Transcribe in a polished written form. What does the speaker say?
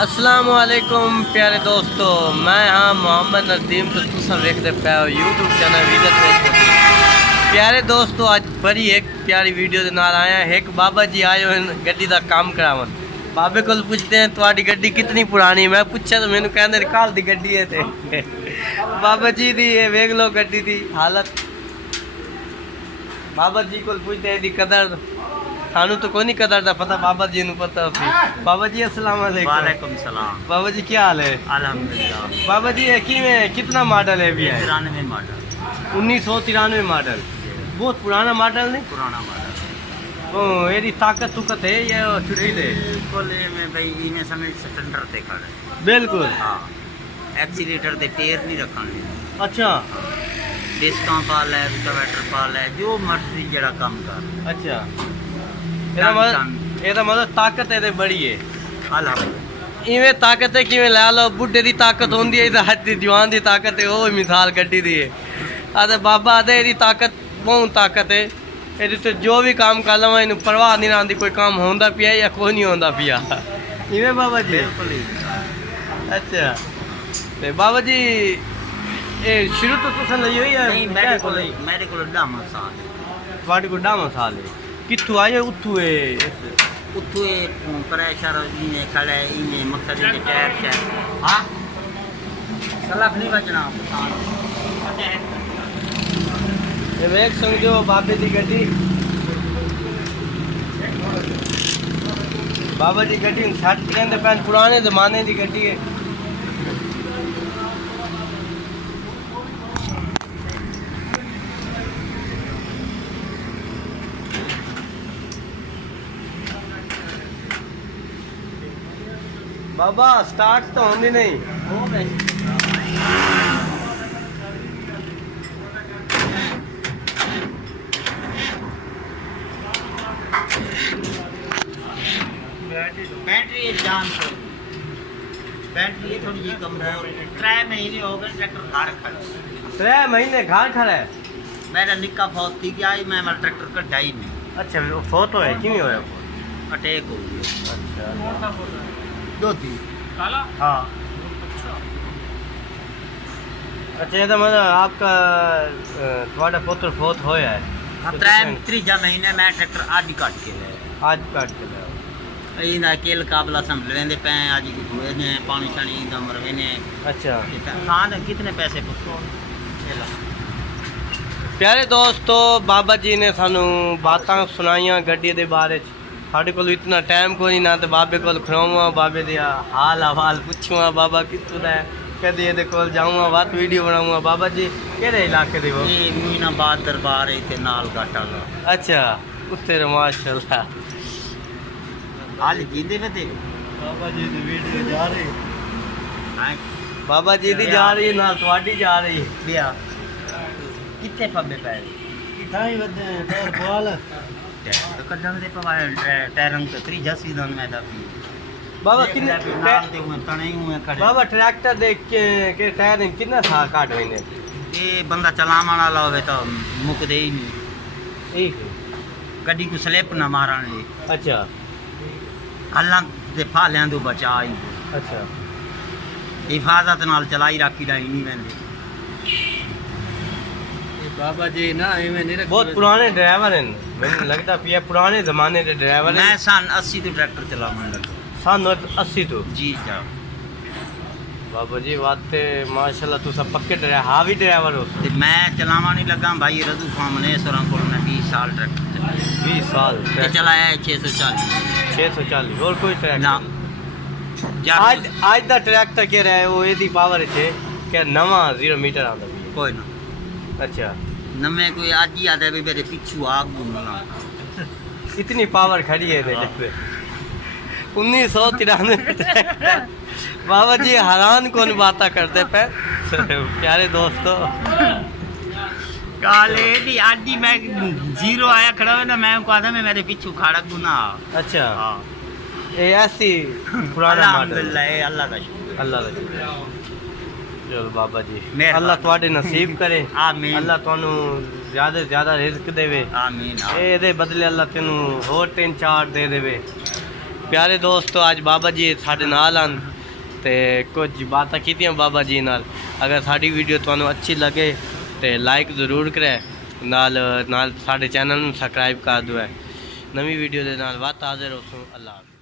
अस्सलामुअलैकुम प्यारे दोस्तों, मैं हाँ मोहम्मद नदीम तो तुम देखते पे हो यूट्यूब चैनल विजत। प्यारे दोस्तों, आज बड़ी एक प्यारी वीडियो के नाल आया। एक बाबा जी आए हो गड्डी का काम करावन। बाबे को पूछते हैं तुम्हारी गड्डी कितनी पुरानी। मैं पूछा तो मैंने कहते कल की गड्डी है थे। बाबा जी दी वेख लो गड्डी की हालत। बाबा जी को पूछते हैं दी कदर सानू तो कोई नहीं कदर दा पता, बाबा जी ने पता होती। बाबा जी अस्सलाम वालेकुम। वालेकुम सलाम। बाबा जी क्या हाल है? अल्हम्दुलिल्लाह। बाबा जी में कितना मॉडल है? अभी 93 मॉडल। 1993 मॉडल। बहुत पुराना मॉडल नहीं? पुराना मॉडल। ओ एडी ताकत तुकत है ये छुट्टी दे बिल्कुल में भाई इने समय स्टैंडर्ड ते खड़े। बिल्कुल हां। एक्सीलेटर ते टेयर नहीं रखने। अच्छा। डिस्कां पा ले, रोटावेटर पा ले, जो मर्जी जड़ा काम कर। अच्छा। ਇਹਦਾ ਮਤਲਬ ਤਾਕਤ ਇਹਦੇ ਬੜੀ ਹੈ। अल्हम्दुलिल्लाह। ਇਵੇਂ ਤਾਕਤ ਹੈ ਕਿਵੇਂ ਲੈ ਲਓ। ਬੁੱਢੇ ਦੀ ਤਾਕਤ ਹੁੰਦੀ ਹੈ, ਇਹਦਾ ਹੱਥ ਦੀ ਜਵਾਨ ਦੀ ਤਾਕਤ ਹੈ। ਉਹ ਮਿਸਾਲ ਗੱਡੀ ਦੀ ਹੈ। ਆਦੇ ਬਾਬਾ ਆਦੇ ਇਹਦੀ ਤਾਕਤ ਬਹੁਤ ਤਾਕਤ ਹੈ। ਇਹਦੇ ਤੇ ਜੋ ਵੀ ਕੰਮ ਕਰ ਲਵਾਂ ਇਹਨੂੰ ਪਰਵਾਹ ਨਹੀਂ ਰਹਿੰਦੀ ਕੋਈ ਕੰਮ ਹੁੰਦਾ ਪਿਆ ਜਾਂ ਕੋਈ ਨਹੀਂ ਹੁੰਦਾ ਪਿਆ। ਇਵੇਂ ਬਾਬਾ ਜੀ? बिल्कुल ही। ਅੱਛਾ। ਤੇ ਬਾਬਾ ਜੀ ਇਹ ਸ਼ੁਰੂ ਤੋਂ ਤੁਸੀਂ ਲਈ ਹੋਈ ਹੈ? नहीं मेरे को डामा साल। ਤੁਹਾਡੇ ਕੋਲ ਡਾਮਾ ਸਾਲ ਹੈ? ਕਿੱਥੋਂ ਆਏ? ਉੱਥੋਂ ਹੈ? ਉੱਥੋਂ ਪ੍ਰੈਸ਼ਰ ਇਨੇ ਖੜੇ ਇਨੇ ਮਕਸਦ ਦੇ ਟਾਇਰ ਚ। ਹਾਂ ਸਲਾਬ ਨਹੀਂ ਬਚਣਾ। ਇਹ ਵੇਖ ਸਕਦੇ ਹੋ ਬਾਬੇ ਦੀ ਗੱਡੀ। ਬਾਬਾ ਜੀ ਗੱਡੀ ਨੂੰ ਛੱਡ ਕਹਿੰਦੇ ਪੈਣ ਪੁਰਾਣੇ ਜ਼ਮਾਨੇ ਦੀ ਗੱਡੀ ਹੈ। बाबा स्टार्ट तो होनी नहीं। हो गई। बैटरी जान से बैटरी थोड़ी जी कमजोर। 3 महीने हो गए ट्रैक्टर घर खड़ा। 3 महीने घर खड़ा है? मेरा निक्का फौत थी क्या मैं मेरा ट्रैक्टर कटा ही नहीं। अच्छा वो फोटो है कि नहीं होया? अटैक हो गया। अच्छा। दो थी हाँ। अच्छा ये तो मतलब आपका थोड़ा पुत्र फोत होया है? हाँ। 3 महीने मैं ट्रैक्टर आदि काट के ले आज काट के लाओ। इना केल काबला संभल लेंदे पे आज हुए ने पानी शानी दम रवे ने। अच्छा। खान कितने पैसे पुछो। प्यारे दोस्तों, बाबा जी ने सानू बातां सुनाइयां गड्डी दे बारे च। साढ़े को इतना टाइम कोई ना तो बाबे को खड़ोवा, बाबे दे हाल हवाल पुछूँ बाबा कितों दा है, कदे ये को जाऊँगा बात वीडियो बनाऊँगा। बाबा जी केड़े इलाके दे? वो मीनाबाद दरबार है नाल घाटा ला। अच्छा उत्ते माशाल्लाह। हाल जींदे में ते बाबा जी दी वीडियो जा रही। हां बाबा जी दी जा रही ना ਤੁਹਾਡੀ जा रही। लिया कितने फबे पे किथाई वदे पैर बोल तो कदम दे पवाए टायरंग तो 3 जसी दन में दा बाबा किन्ने नाल दे हुए तणे हुए खड़े। बाबा ट्रैक्टर देख के टायर कितना साल काट होइने? ये बंदा चलावन वाला होवे तो मुकदे ही नहीं। एक गड्डी को स्लिप ना मारने। अच्छा। अल्लाह दे फालियां दो बचा ही। अच्छा। हिफाजत नाल चलाई राखी दा ही नहीं वेंदे। बाबा जी ना इवें नहीं बहुत पुराने ड्राइवर हैं। मैंने लगता पिया पुराने जमाने के ड्राइवर हैं। मैं सन 80 तो ट्रैक्टर चलावन लगा। सन 80 तो? जी जा बाबा जी वाते माशाल्लाह तू सब पक्के ड्राइवर हावी ड्राइवर हो। ते मैं चलावा नहीं लगा भाई रदू खान ने सोरा को मैं 20 साल ट्रैक्टर चलाया। 20 साल ते चलाया है 640। 640 और कोई ट्रैक्टर ना आज दा ट्रैक्टर के रहा है वो एदी पावर है क्या नवा 0 मीटर आंदा कोई ना। अच्छा। नमे कोई आज ही आता है भी मेरे पीछू आग घूमना। इतनी पावर खड़ी है देखते 1993। बाबा जी हैरान कौन बातें करते पे। प्यारे दोस्तों काले दी आडी मैं 0 आया खड़ा है ना मैं को आता मैं मेरे पीछू खड़ा गुना। अच्छा। हां ये ऐसी पुराना मॉडल। अल्हम्दुलिल्लाह अल्लाह का शुक्र। अल्लाह का शुक्र। चलो बाबा जी मेहरबानी। अल्लाह ਤੁਹਾਡੇ नसीब करे। आमीन। अल्लाह ਤੁਹਾਨੂੰ ਜ਼ਿਆਦਾ ਜ਼ਿਆਦਾ ਰਿਜ਼ਕ ਦੇਵੇ। आमीन। ਇਹਦੇ ਬਦਲੇ ਅੱਲਾ ਤੈਨੂੰ ਹੋਰ 3-4 ਦੇ ਦੇਵੇ। प्यारे दोस्तों अज बाबा जी साढ़े नाल आन ते कुछ बातें कीतियां बाबा जी नाल। अगर साड़ी वीडियो तुहानू अच्छी लगे तो लाइक ज़रूर करे, नाल नाल साढ़े चैनल में सबसक्राइब कर दो। नवी वीडियो के नाल वात हाजिर हो। अल्लाह हाफ़िज़।